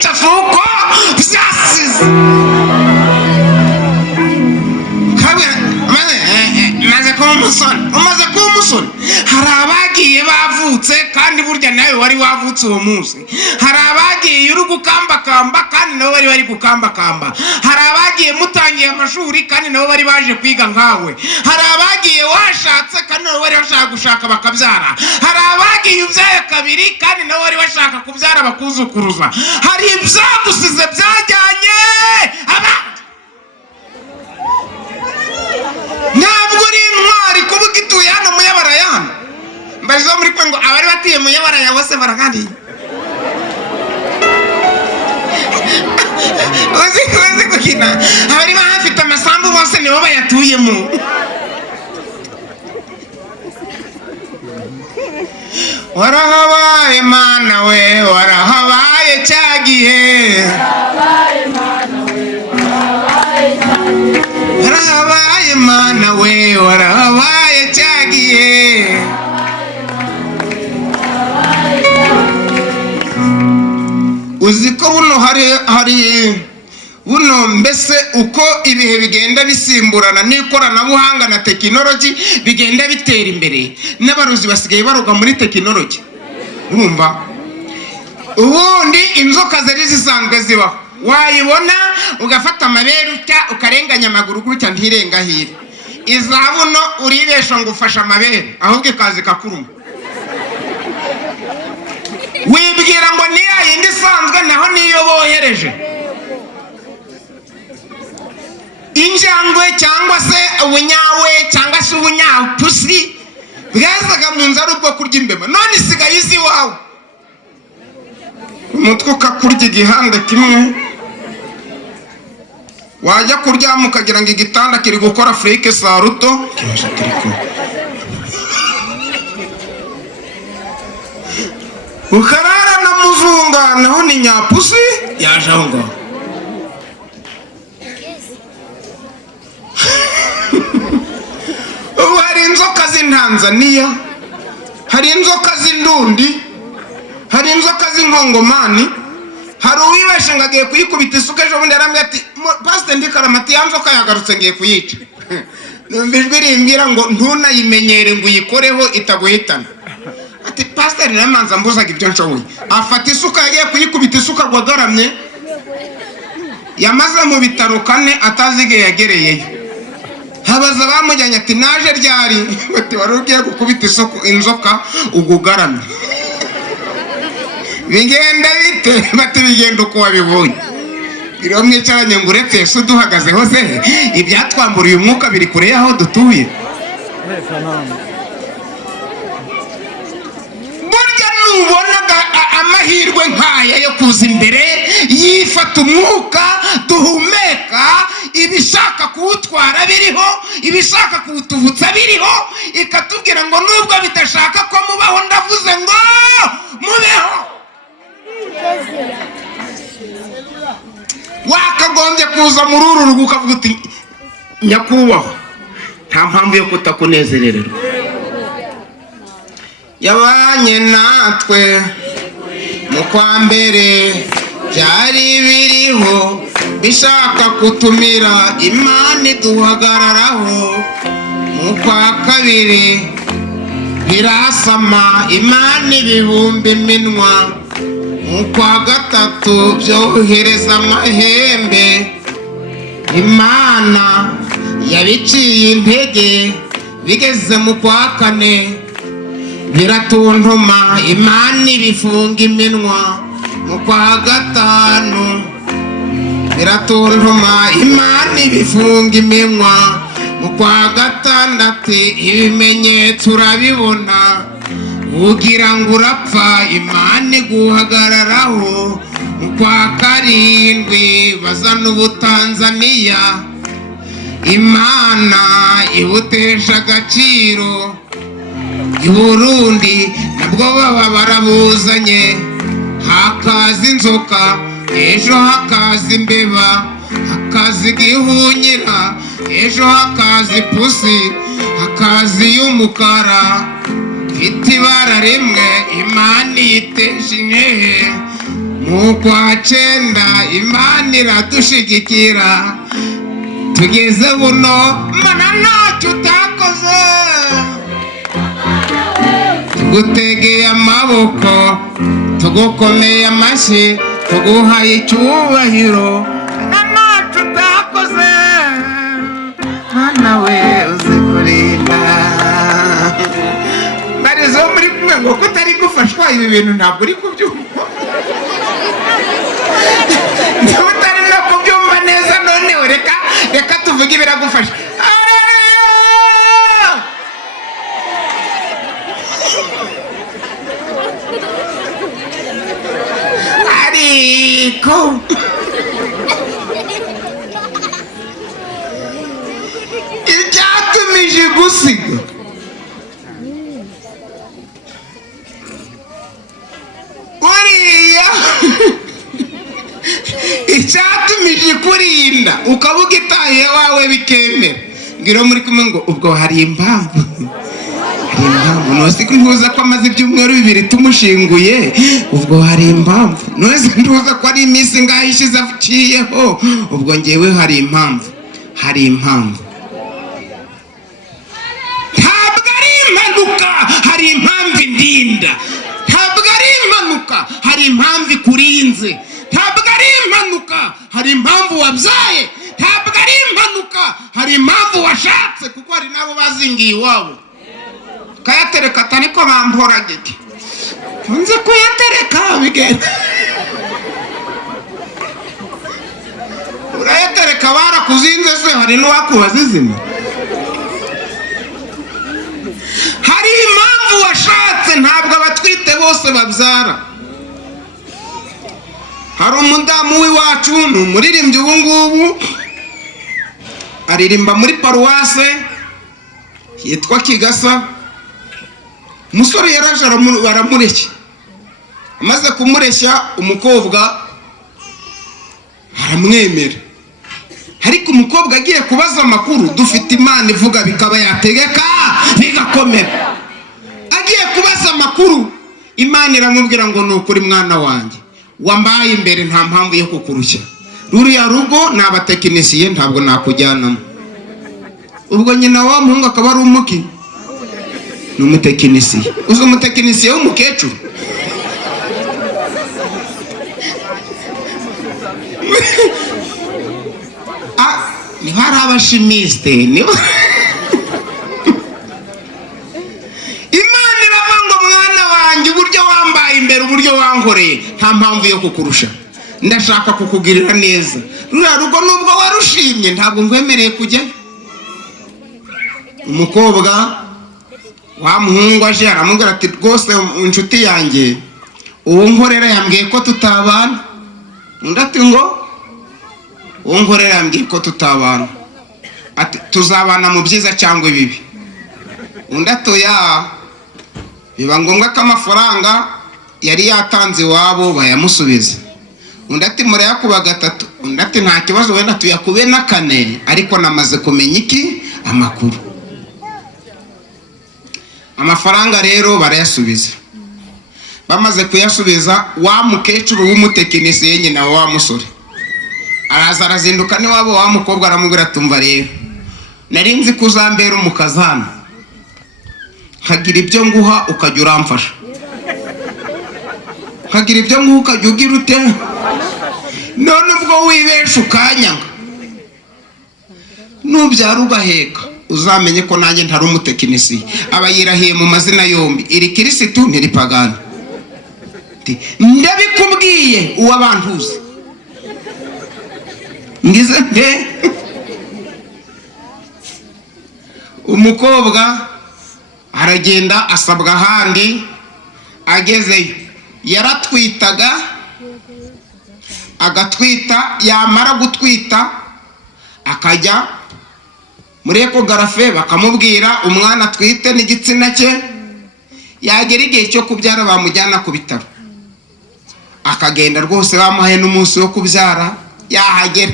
chafuko vyasize umaze kuba umusore. Hari abagiye bavutse kandi burya nawe wari wavutse uwo munsi. Hari abagiye uri gukambakamba kandi nabo bari gukambakamba. Hari abagiye mutangiye amashuri kandi nabo bari baje kwiga nkawe. Hari abagiye washatse kandi nabo bari bashaka gushaka bakabyara. Hari abagiye ubyaye kabiri kandi nabo bari bashaka kubyara bakuzukuruza. Hari ibyagusize byajyanye ntabwo uri intwari kuba ugituye hano mu Yabaraya hano. Mbarizo muri kwe ngo abari batiye mu Yabaraya bose baragandiye. Uzi kukina abari bafite amasambu bose nibo bayatuyemo. Warahabaye mana we, warahabaye cyagiye. Warahabaye mana we, warahabaye cyagiye. Uziko buno hari buno mbese uko ibihe bigenda bisimburana n'ikoranabuhanga na tekinoloji bigenda bitera imbere, n'abarozi basigaye baroga muri tekinoloji. Urumva ubundi inzoka zari zisanzwe zibaho, wayibona ugafata amabere utya ukarenganya amaguru gutya ntirenga hire. Izabuno uribesha ngo ufasha amabere ahubwo ikazi kakuruma. Wibwira ngo ni yindi isanzwe naho niyo bohereje. Injangwe cyangwa se ubunyawe cyangwa se ubunyapusi bwazaga mu nzara ubwo kurya imbeba, none isigaye izi wawe. Umutwe ukakurya igihanda kimwe, wajya kuryama ukagira ngo igitanda kiri gukora frike saruto ukarara na muzunga naho ni nyapusi yaje aho ngaho. Hari inzoka z'Intanzania, hari inzoka z'Indundi, hari inzoka z'inkongomani. Hari uwibeshe ngo agiye kuyikubita isuka ejo bundi yarambye ati pasite ndikaramati ya nzoka yagarutse ngiye kuyica. Numvijwe rimbwira ngo ntunayimenyere ngo uyikoreho itaguhitana. Ati pasiteri namanza mbuzaga ibyo nshoboye. Afata isuka yagiye kuyikubita isuka gwagaramye, yamaze mu bitaro 4 atazigiye yagereyeyo. Habaza bamujyanye ati naje ryari, bati wari ugiye gukubita inzoka ugugaramye. Bigenda bite? Bati bigenda uko wabibonye. Iro mwicaranye ngo uretse Yesu duhagaze hose ibyatwamburiye umwuka biri kure yaho dutuye. Burya nubonaga amahirwe nkaya yo kuza imbere yifata umwuka duhumeka, ibishaka kuwutwara biriho, ibishaka kuwutuvutsa biriho, ikatubwira ngo nubwo bidashaka ko mubaho ndavuze ngo mubeho. Wakagombye kuza muri uru rugo ukavuga uti nyakubahwa nta mpamvu yo kutakunezerererwa. Yabanye natwe mu kwa mbere byari biriho bishaka kutumira, Imana iduhagararaho. Mu kwa kabiri birasama, Imana ibihumbi iminwa. Mu kwa gatatu byohereza amahembe, Imana yabiciye intege. Bigeze mu kwa kane biratuntuma, Imana ibifunga iminwa. Mu kwa gatanu biratuntuma, Imana ibifunga iminwa. Mu kwa gatandatu ibimenyetso urabibona, ugira ngo urapfa, Imana iguhagararaho. Mu kwa karindwi bazana Ubutanzaniya, Imana ibutesha agaciro. I Burundi nabwo baba barabuzanye, hakaza inzoka, ejo hakaza imbeba, hakaza igihunyira, ejo hakaza ipusi, hakaza iy'umukara ifite ibara rimwe. Imana iteje intehe. ukwa cyenda Imana iradushigikira tugeze buno mana ntacyo utakoze tugutegeye amaboko tugukomeye amashyi tuguhaye icyubahiro ntacyo utakoze mana we uzi kurinda barizo muri kumwe ngo kutari gufashwa ibi bintu ntabwo uri kubyumva utari no kubyumva neza noneho reka tuvuge ibiragufasha ariko icyatumije gusiga uriya icyatumije kurinda ukavuga itaye wawe bikemera ngiro muri kumwe ngo ubwo hari impamvu nose ntuza ko amaze ibyumweru 2 tumushinguye ubwo hari impamvu nose ntuza ko ari iminsi ngaho ishize aciyeho ubwo ngewe hari impamvu ntabwo ari impanuka hari impamvu indinda ntabwo ari impanuka hari impamvu ikurinze ntabwo ari impanuka hari impamvu wabyaye ntabwo ari impanuka hari impamvu washatse kuko hari nabo bazingiye iwabo kayatereka atari ko bampora giti nze kuyatereka bigenda urayatereka barakuzinze se hari n'uwakubaza izina hari impamvu washatse ntabwo abatwite bose babyara hari umudamu w'iwacu ni umuririmbyi ubu ngubu aririmba muri paruwase yitwa Kigasa umusore yaraje baramureshya amaze kumureshya umukobwa aramwemera ariko umukobwa agiye kubaza amakuru dufite Imana ivuga bikaba yategeka bigakomera agiye kubaza amakuru Imana iramubwira ngo nukuri mwana wanjye wambaye imbere nta mpamvu yo kukurushya ruriya rugo ni abatekinisiye ntabwo nakujyanamo ubwo nyina wa muhungu akaba ari umuki ni umutekinisiye uzi umutekinisiye w'umukecuru ni hari abashimiste niba Imana iravuga mwana wanjye uburyo wambaye imbere uburyo wankoreye nta mpamvu yo kukurusha ndashaka kukugirira neza ruriya rugo nubwo warushimye ntabwo ngwemereye kujya umukobwa wa muhungu aje aramubwira ati rwose inshuti yanjye uwo nkorera yambwiye ko tutabana undi ati ngo uwo nkorera yambwiye ko tutabana ati tuzabana mu byiza cyangwa ibibi undi atoya biba ngombwa ko amafaranga yari yatanze iwabo bayamusubiza undi ati murayakuba 3 undi ati nta kibazo wenda tuyakube na 4 ariko namaze kumenya iki amakuru amafaranga rero barayasubiza bamaze kuyasubiza wa mukecuru w'umutekinisiye nyina wa musore araza arazinduka ni wabo wa mukobwa aramubwira tumva rero nari nzi kuzambera umukazana nkagira ibyo nguha ukajya uramfasha nkagira ibyo nguha ukajya ugira ute none ubwo wibesha ukanyanga nubyara ugaheka uzamenye ko nanjye ntari umutekinisiye aba yirahiye mu mazina yombi iri kirisitu ntiripagana ndabikubwiye uwabantuze ngize nte umukobwa aragenda asabwa ahandi agezeyo yaratwitaga agatwita yamara gutwita akajya muri ekogarafe bakamubwira umwana atwite n'igitsina cye yagera igihe cyo kubyara bamujyana ku bitaro akagenda rwose bamuhaye n'umunsi wo kubyara yahagera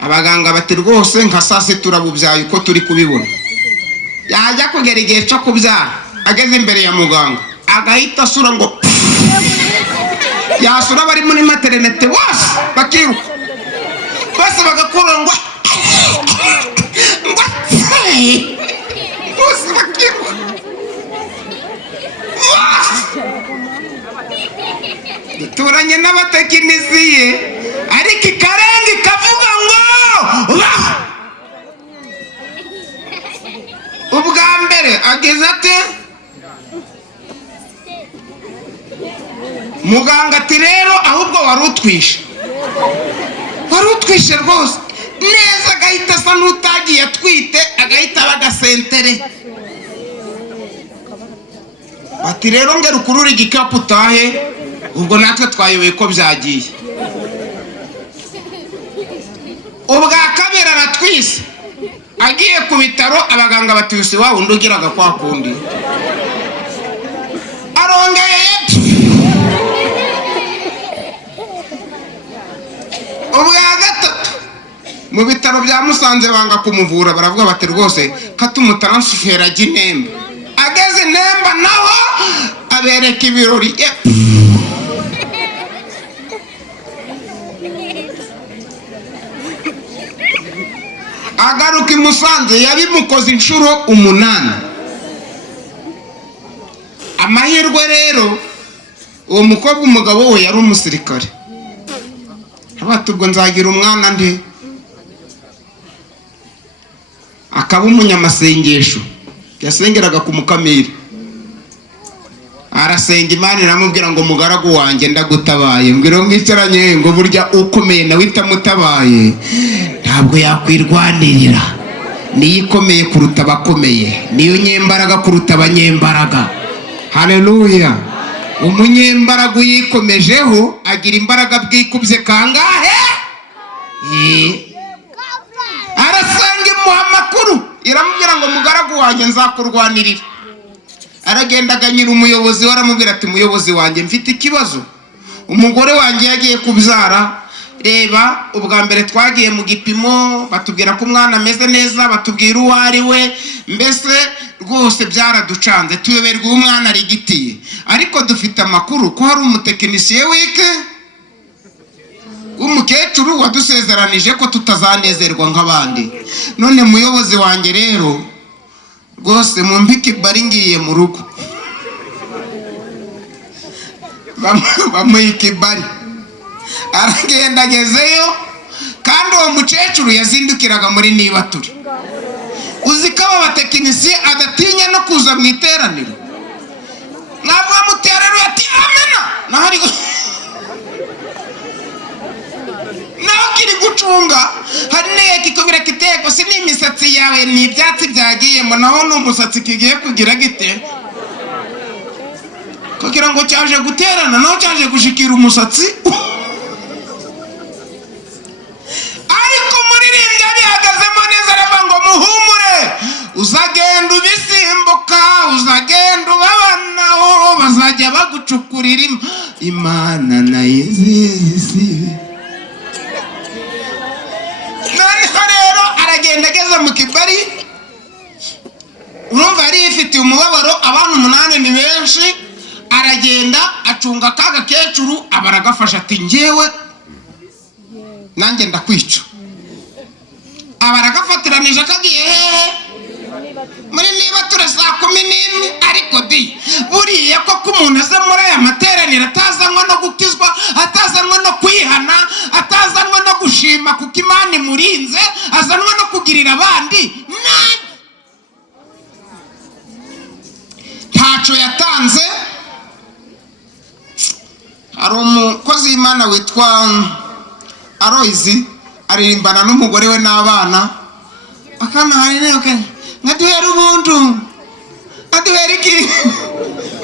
abaganga bati rwose nka sase turabubyaye uko turi kubibona yajya kugera igihe cyo kubyara ageze imbere ya muganga agahita asura ngo yasura bari muri maternete bose bakiruka bose bagakurangwa bose bakiruka duturanye n'abatekinisiye ariko ikarenga ikavuga ngo ubwa mbere ageze ate muganga ati rero ahubwo wari utwishe rwose neza, agahita asa n'utagiye atwite agahita bagasentere bati rero ngera ukurura igikapu utahe, ubwo natwe twayoboye ko byagiye. Ubwa kabiri aratwise agiye ku bitaro, abaganga bati usi wa wundi ugiraga kwa kundi arongeye. Ubwa gatatu mu bitaro bya Musanze banga kumuvura, baravuga bati rwose katumutaransfera Nemba. Ageze Nemba naho abereka ibirori. Agaruka i Musanze yabimukoze inshuro 8. Amahirwe rero uwo mukobwa umugabo we yari umusirikare, abati ubwo nzagira umwana nde, akaba umunyamasengesho yasengeraga ku Mukamira. Arasenga Imana iramubwira ngo mugaragu wanjye ndagutabaye, mbwira mwicaranye ngo burya ukomeye nawe itamutabaye ntabwo yakwirwanirira, niyo ikomeye kuruta abakomeye, niyo nyembaraga kuruta abanyembaraga. Haleluya! Umunyembaraga uyikomejeho agira imbaraga bwikubye kangahe. Arasanga imuha amakuru, iramubwira ngo mugaragu wanjye nzakurwanirira. Aragenda aganyira umuyobozi, waramubwira ati muyobozi wanjye mfite ikibazo, umugore wanjye yagiye kubyara. Reba ubwa mbere twagiye mu gipimo batubwira ko umwana ameze neza, batubwira uwo ari we, mbese rwose byaraducanze tuyoberwa umwana rigitiye, ariko dufite amakuru ko hari umutekinisiye wike w'umukecuru wadusezeranije ko tutazanezerwa nk'abandi. None muyobozi wanjye rero rwose mumpike bari ngiye mu rugo. Bamuhike bari, aragenda agezeyo, kandi uwo mukecuru yazindukiraga muri Nibature. Uzi ko aba batekinisiye adatinya no kuza mu iteraniro, navuga muterero ati amena nahari naho kiri gucunga hari neye kikubira kiteko, si n'imisatsi yawe ni ibyatsi byagiyemo, naho n'umusatsi kigiye kugira gite kugira ngo cyaje guterana, naho cyaje gushikira umusatsi. Ariko muririmbyi abihagazemo neza aravuga ngo muhumure, uzagenda ubisimbuka, uzagenda ubabanaho, bazajya bagucukurira Imana na Yesu. Noneho rero aragenda ageze mu kibari, urumva yari yifitiye umubabaro, abantu 8 ni benshi. Aragenda acunga akaga kecuru, abaragafasha ati njyewe nanjye ndakwica. Abaragafatiranije akagiye hehe muri Nibature saa 11. Ariko di buriya ko umuntu aza muri aya materaniro atazanwa no gukizwa, atazanwa no kwihana, atazanwa no gushima kuko Imana imurinze, azanwa no kugirira abandi, ntaco yatanze. Hari umukozi w'Imana witwa Aroizi, aririmbana n'umugore we n'abana, akana hari ne ngaduhera ubuntu, ngaduhera iki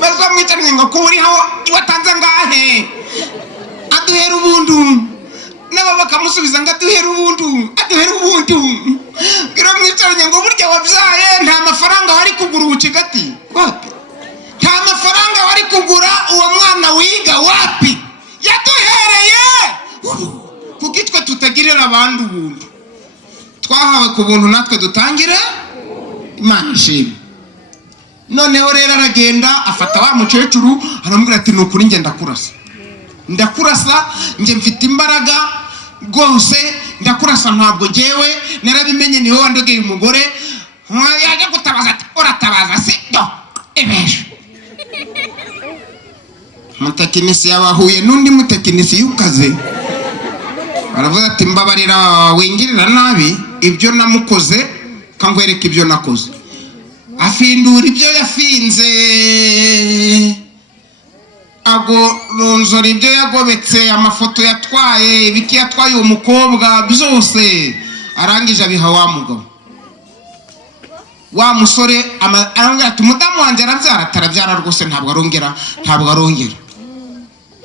bazamwicaranye ngo kuri hawo watanze ngahe, aduhera ubuntu, nabo bakamusubiza ngaduhera ubuntu, aduhera ubuntu. Biro mwicaranye ngo burya wabyaye nta mafaranga wari kugura ubucigati, wapi nta mafaranga wari kugura uwo mwana wiga, wapi yaduhereye kuko itwe tutagirira abandi ubuntu, twahawe ku buntu natwe dutangire Imana ishimwe. Noneho rero aragenda afata wa mukecuru, aramubwira ati nukuri ngenda kurasa, ndakurasa nje mfite imbaraga rwose ndakurasa ntabwo jewe narabimenye niwe wandogeye umugore yaje gutabaza ati uratabaza se do ebesho mutekinisi yabahuye n'undi mutekinisi yukaze baravuga ati mbabarira wingirira nabi ibyo namukoze kangwereka ibyo nakoze afindura ibyo yafinze agoronzora ibyo yagobetse amafoto yatwaye ibiki yatwaye uwo mukobwa byose arangije abiha wa mugabo wa musore arongera ati umudamu wanjye arabyara rwose ntabwo arongera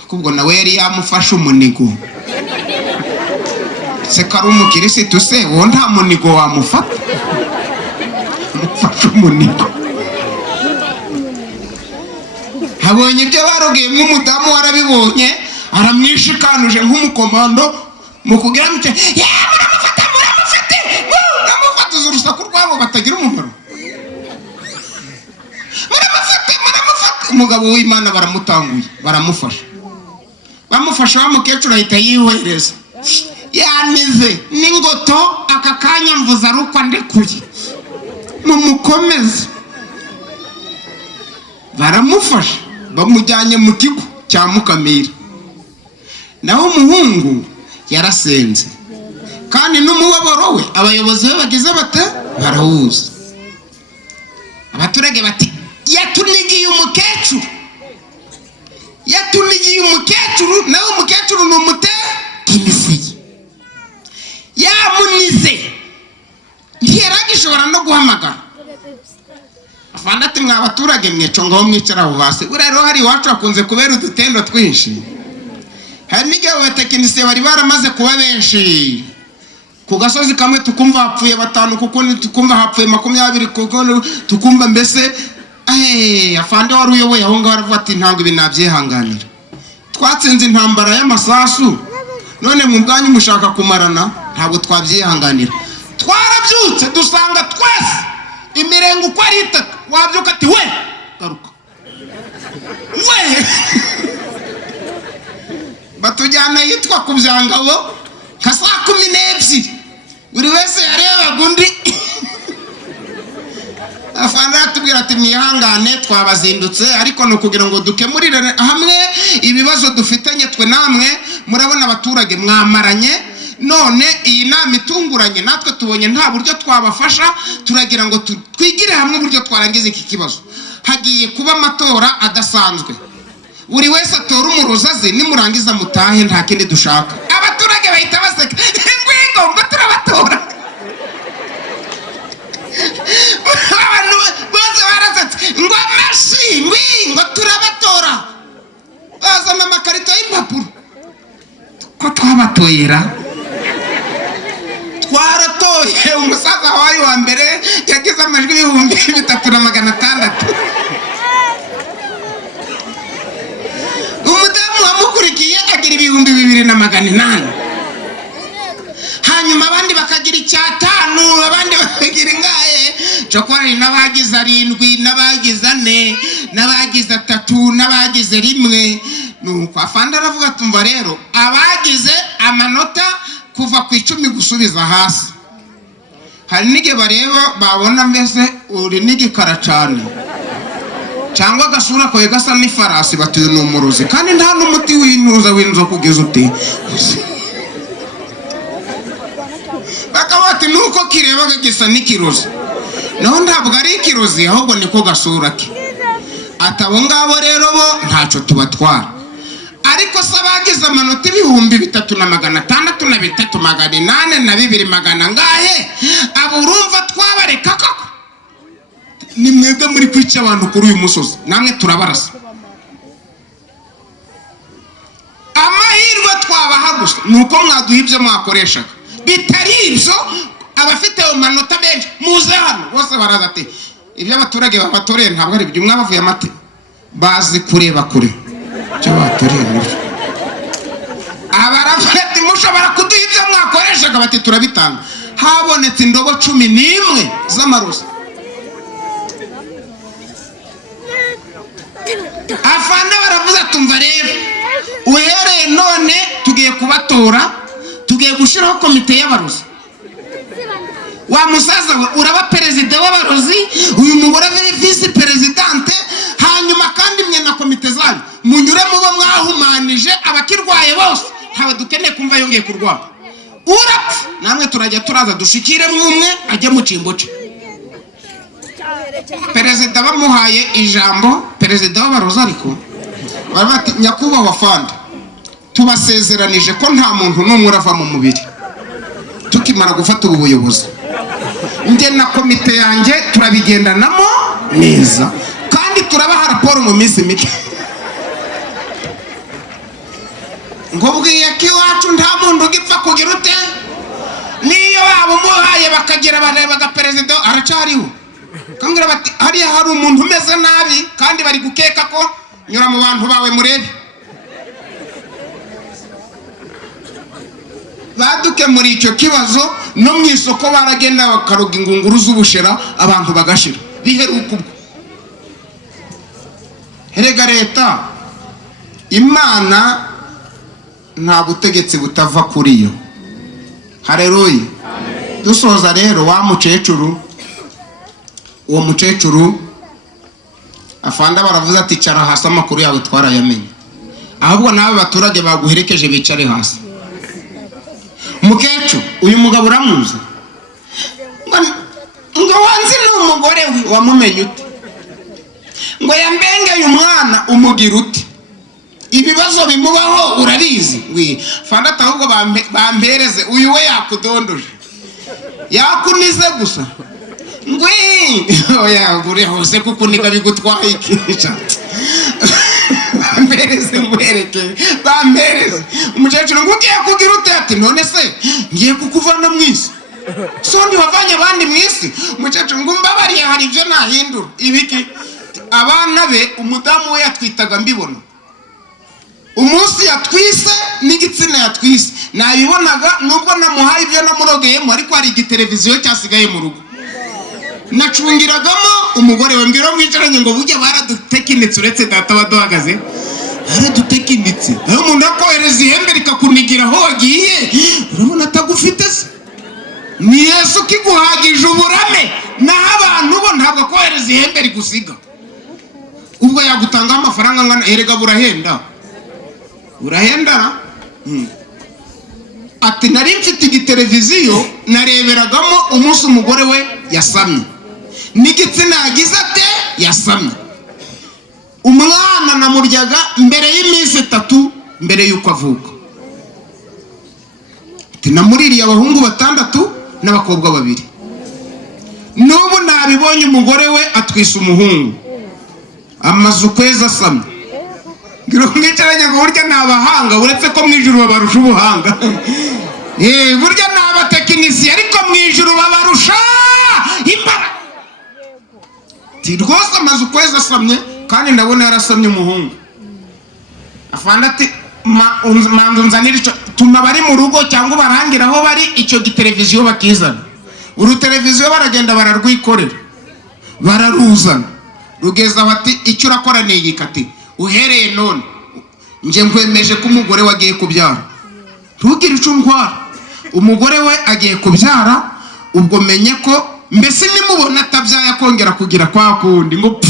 kubwo nawe yari yamufashe umunigo se kari umukirisitu se wowe nta munigo wamufata umufashe umunigo habonye ibyo barogeye nk'umudamu warabibonye aramwishikanuje nk'umukomando mu kugira ngo muramufate urusaku rwabo batagira umumaro muramufate umugabo w'Imana baramutanguye bamufasha wa mukecuru ahita yihereza yamize n'ingoto aka kanya mvuza arukwa ndekuye mumukomeze baramufasha bamujyanye mu kigo cya Mukamira naho umuhungu yarasenze kandi n'umubabaro we abayobozi be bagize bate barawuzi abaturage bati yatunigiye umukecuru nawe umukecuru ni umutekinisiye yamunize ntiyaragishobora no guhamagara afande ati mwa baturage mweco ngaho mwicara aho hasi rero hari iwacu hakunze kubera udutendo twinshi hari n'igihe abatekinisiye bari baramaze kuba benshi ku gasozi kamwe tukumva hapfuye 5 kuko tukumva hapfuye 20 kuko tukumva mbese afande wari uyoboye aho ngaho aravuga ati ntabwo ibi nabyihanganira twatsinze intambara y'amasasu none mu bwanyu mushaka kumarana ntabwo twabyihanganira twarabyutse dusanga twese imirengo uko ari 3 wabyuka ati we garuka we batujyana yitwa ku byangabo ka saa 12 buri wese yarebaga undi afande atubwira ati mwihangane twabazindutse ariko no kugira ngo dukemurire hamwe ibibazo dufitanye twe namwe murabona abaturage mwamaranye none iyi nama itunguranye natwe tubonye nta buryo twabafasha turagira ngo twigire hamwe uburyo twarangiza iki kibazo hagiye kuba amatora adasanzwe buri wese atora umurozazi nimurangiza mutahe nta kindi dushaka abaturage bahita baseka ngwingo ngo turabatora abantu bose barasetse ngo amashi ngwingo turabatora bazana amakarito y'impapuro ko twabatoyera twaratoye umusaza wayo wa mbere yagize amajwi 3,600 umudamu wamukurikiye agira 2,800 hanyuma abandi bakagira 5 abandi bakagira ingahe cokora n'abagize 7 n'abagize 4 n'abagize 3 n'abagize 1 nuko afande aravuga tumva rero abagize amanota kuva ku 10 gusubiza hasi hari n'igihe bareba babona mbese uri n'igikara cyane cyangwa gasura koye gasa n'ifarasi batuye n'umurozi kandi nta n'umuti w'intuza w'inzo kugeza uti bakabati nuko kireba gisa n'ikirozi naho ntabwo ari ikirozi ahubwo niko gasura ke atabo ngabo rero bo ntacyo tubatwara ariko sabagize amanota 3,600 na 3,800 na 2,000 ngahe abo urumva twabareka koko ni mwebwe muri kwica abantu kuri uyu musozi namwe turabarasa amahirwe twabaha gusa nuko mwaduha ibyo mwakoreshaga bitari ibyo abafite amanota menshi muze hano bose baraza ati ibyo abaturage babatoreye ntabwo ari ibyo mwabavuye amate bazi kureba kure cyo batoreye muri abarafite mushobora kuduha ibyo mwakoreshaga bati turabitanga habonetse indobo 11 z'amarozi afande baravuza tumva rero uhereye none tugiye kubatora, tugiye gushiraho komite y'abarozi. Wa musaza uraba perezida w'abarozi, uyu mugore ari vice presidente, hanyuma kandi mwe na komite zanyu munyure mubo mwahumanije abakirwaye bose, ntawe dukeneye kumva yongeye kurwara. Urapfa namwe turajya turaza dushikire mwumwe ajye mu cimbo ce. Perezida bamuhaye ijambo, perezida w'abarozi ariko bati nyakubahwa fanda, tubasezeranije ko nta muntu n'umwe urava mu mubiri tukimara gufata ubu buyobozi. Nge na komite yanjye turabigendanamo neza kandi turabaha raporo mu minsi mike. Ngo bwiye ko iwacu nta muntu ugipfa kugira ute, niyo waba umuhaye bakagira bareba perezida aracariho, kambwira bati hariya hari umuntu umeze nabi kandi bari gukeka ko nyura mu bantu bawe murebe. Baduke muri icyo kibazo, no mu isoko baragenda bakaroga ingunguru z'ubushera abantu bagashira biheruka ubwo. Herega leta Imana nta butegetsi butava kuri yo. Haleluya. Dusoza rero wa mukecuru, uwo mukecuru afanda baravuze ati cara hasi, amakuru yawe twarayamenye, ahubwo nawe baturage baguherekeje bicare hasi. Mukecuru uyu mugabo uramuzi? Ngo wanzi n'umugore we wamumenye ute? Ngo yambengeye umwana umugira ute? Ibibazo bimubaho urabizi? Wi fanda ahubwo bampereze uyu we yakudondoje yakunize gusa. Ngwi oya gure hose kukuniga bigutwaye ikica. Bampereze mwereke, bampereze. Umukecuru ngugiye kugira ute? Ati none se ngiye kukuvana mwisi, so ndi wavanye abandi mwisi? Umukecuru ngumbabariye hari ibyo nahindura. Ibiki? Abana be umudamu we yatwitaga mbibona, umunsi yatwise n'igitsina yatwise nabibonaga, nubwo namuhaye ibyo namurogeyemo, ariko hari igiteleviziyo cyasigaye mu rugo nacungiragamo. Umugore we mbiro mwicaranye ngo bujye baradutekinitse, uretse data baduhagaze baradutekinitse. Aho umuntu akohereza ihembe rikakunigira aho wagiye, urabona atagufite se? Ni Yesu kiguhagije uburame, naho abantu bo ntabwo akohereza ihembe rigusiga. Ubwo yagutangaho amafaranga ngana, erega burahenda, urahendara. Ati nari mfite igiteleviziyo nareberagamo umunsi umugore we yasamye, n'igitsina yagize ate yasamye. Umwana namuryaga mbere y'iminsi 3 mbere yuko avuka. Ati namuririye abahungu 6 n'abakobwa 2. N'ubu nabibonye umugore we atwisa umuhungu amazu kweza asamye. Ngiro mwicaranye ngo burya nabahanga, uretse ko mwijuru babarusha ubuhanga. Burya nabatekinisi ariko mwijuru babarusha imbara. Rwose amazu kweza asamye kandi ndabona yarasamye umuhungu. Afanda ati manzu nzanira icyo, tuma bari mu rugo cyangwa barangira aho bari icyo giteleviziyo bakizana. Uru televiziyo baragenda bararwikorera bararuzana, rugeza bati icyo urakora ni igikati, uhereye none nje nkwemeje ko umugore wagiye kubyara, ntugire icyo ntwara. Umugore we agiye kubyara, ubwo menye ko mbese nimubona atabyaye akongera kugira kwa kundi ngo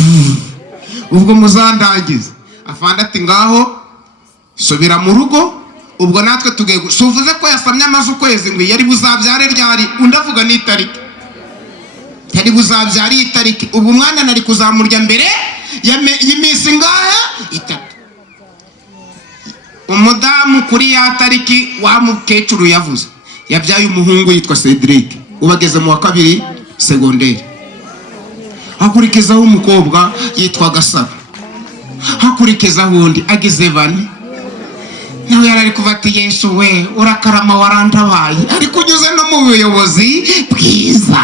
ubwo muzandagiza. Afanda ati ngaho subira mu rugo, ubwo natwe tugiye suvuze ko yasamye amaze ukwezi ngo yari buzabyare ryari, undavuga n'itariki yari buzabyara itariki. Ubu mwana nari kuzamurya mbere y'iminsi ngahe 3. Umudamu kuri ya tariki wa mukecuru yavuze yabyaye umuhungu yitwa Cedric, ubageze mu wa 2 secondaire. Hakurikizaho umukobwa yitwa Gasaro, hakurikizaho undi agize 4. Nawe yarari kuvati Yesu we urakarama warandabaye, ariko unyuze no mu buyobozi bwiza.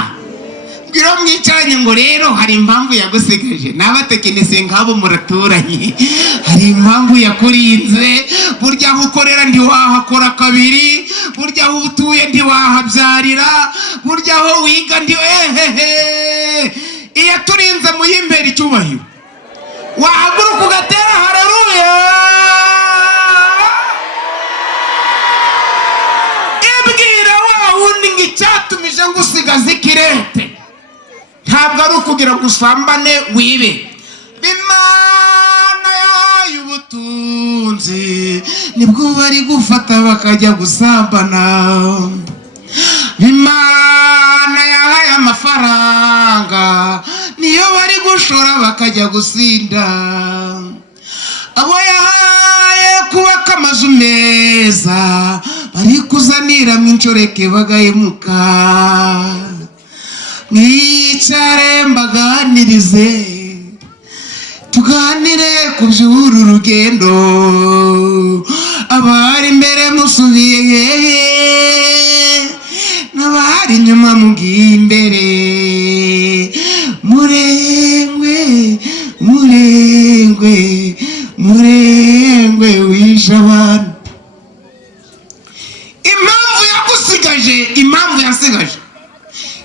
Ngiro mwicaranye ngo rero hari impamvu yagusigaje, n'abatekinisi nk'abo muraturanye hari impamvu yakurinze. Burya aho ukorera ntiwahakora kabiri, burya aho utuye ntiwahabyarira, burya aho wiga iyo turinze muyimbere icyubahiro wahaguruka ugatera haleluya. ije ngusigaza ikirete, ntabwo ari ukugira ngo usambane wibe. Imana y'ubutunzi nibwo bari gufata bakajya gusambana. Imana yahaye amafaranga niyo bari gushora bakajya gusinda. Abo yahaye kubaka amazu meza bari kuzanira mu inshoreke bagahemuka. Mwicare mbaganirize, tuganire ku by'uru rugendo. Abari imbere musubiye hehe, n'abari inyuma mugiye imbere. Murengwe murengwe murengwe wishe abantu. Impamvu yagusigaje, impamvu yasigaje,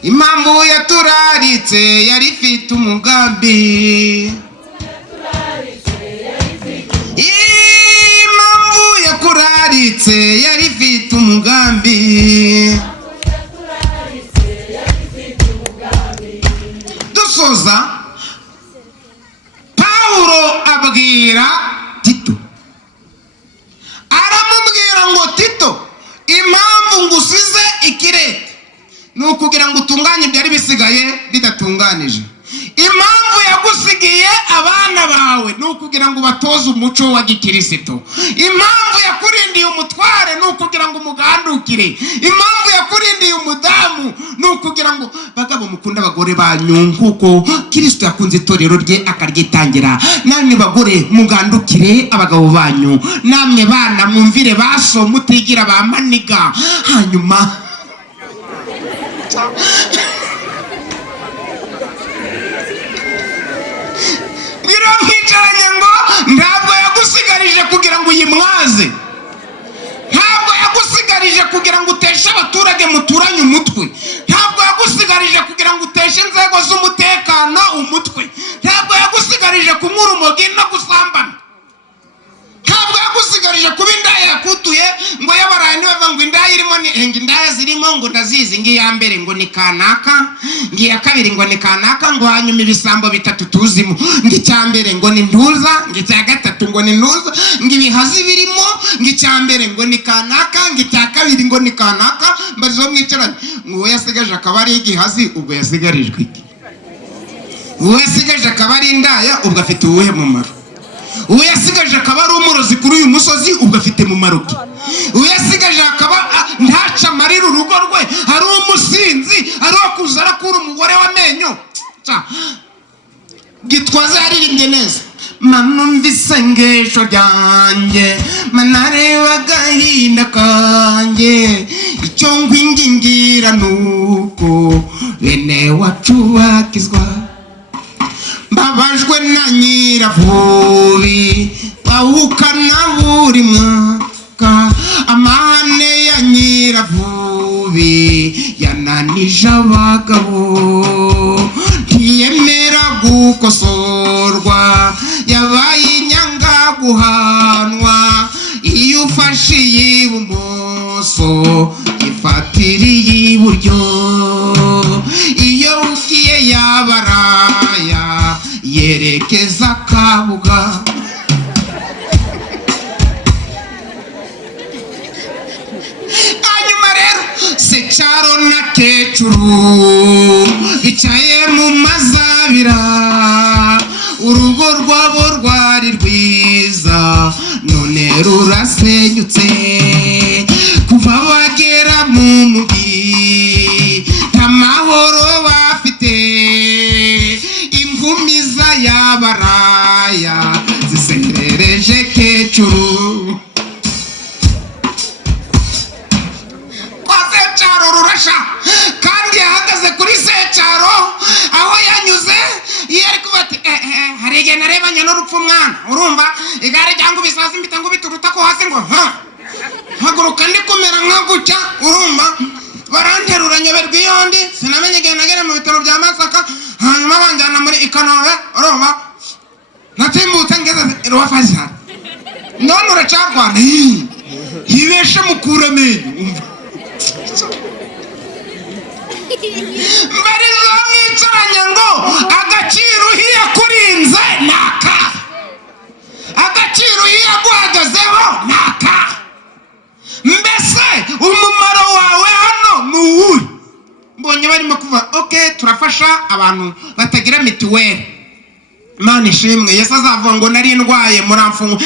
impamvu yaturaritse yari ifite umugambi. Impamvu yakuraritse yari ifite umugambi. Dusoza, Pawulo abwira Tito, aramubwira ngo Tito, impamvu ngusize ikirete ni ukugira ngo utunganye ibyari bisigaye bidatunganije. Impamvu yagusigiye abana bawe ni ukugira ngo batoze umuco wa gikristo. Impamvu yakurindiye umutware ni ukugira ngo umugandukire. Impamvu yakurindiye umudamu ni ukugira ngo bagabo mukunda abagore banyu nkuko Kristo yakunze itorero rye akaryitangira. Namwe bagore mugandukire abagabo banyu, namwe bana mwumvire baso mutigira bamaniga. Hanyuma nkwicaranye ngo ntabwo yagusigarije kugira ngo uyimwaze, ntabwo yagusigarije kugira ngo uteshe abaturage muturanye umutwe, ntabwo yagusigarije kugira ngo uteshe inzego z'umutekano umutwe, ntabwo yagusigarije kunywa urumogi no gusambana, ntabwo yagusigarije kuba indaya yakutuye ngo y'abarayi nibavuga ngo indaya irimo ni indaya zirimo ngo ndazizi, ngiya mbere ngo ni kanaka, ngiya kabiri ngo ni kanaka, ngo hanyuma ibisambo bitatu tuzimo, ngicya mbere ngo ni ntuza, ngicya gatatu ngo ni ntuza, ngibihazi birimo, ngicya mbere ngo ni kanaka, ngicya kabiri ngo ni kanaka. Mbarizo mwicaranye ngo yasigaje akaba ari igihazi, ubwo yasigarijwe iki? Uwo yasigaje akaba ari indaya, ubwo afite uwuhe mumaro? Uwo yasigaje akaba ari umurozi kuri uyu musozi, ubwo afite mumaro ki? Uwo yasigaje akaba ntaca amarira urugo rwe, ari umusinzi, ari uwo kuza arakura umugore w'amenyo. Gitwaza yaririmbye neza, manumva isengesho ryanjye, manareba agahinda kanjye, icyo ngwingingira nuko bene wacu bakizwa. Mbabajwe na nyiravubi bawukana buri mwaka, amahane ya nyiravubi yananije abagabo, ntiyemera gukosorwa, yabaye inyanga guhanwa. Iyo ufashe iy'ibumoso ifatira iy'iburyo, iyo ugiye yabaraya yerekeza Kabuga. Hanyuma rero Secyaro na Kecuru bicaye mu mazabira, urugo rwabo rwari rwiza none rurasenyutse. Kuva bagera mu mugi nta mahoro bafite, inkumi z'ayabaraya ziserereje Kecuru. Kwa Secyaro rurasha, kandi yahagaze kuri Secyaro aho yanyuze yari kuvuga ati hari igihe narebanye n'urupfu mwana, urumva igare ryangu bisazi mbita ngo bituruta ko hasi ngo haguruka ndi kumera nka gutya, urumva baranterura nyoberwa iyo ndi, sinamenye igihe nagera mu bitaro bya Masaka, hanyuma banjyana muri Ikanombe, urumva natimbutse ngeze Rwa Faisal. None uracarwana yibeshe mukura amenyo, mbarizo mwicaranye ngo agaciro hiyakurinze naka, agaciro hiyaguhagazeho naka, mbese umumaro wawe hano nuwuri? Mbonye barimo kuva okay turafasha abantu batagira mituweli. Imana ishimwe. Yesu azavuga ngo nari ndwaye muramfungu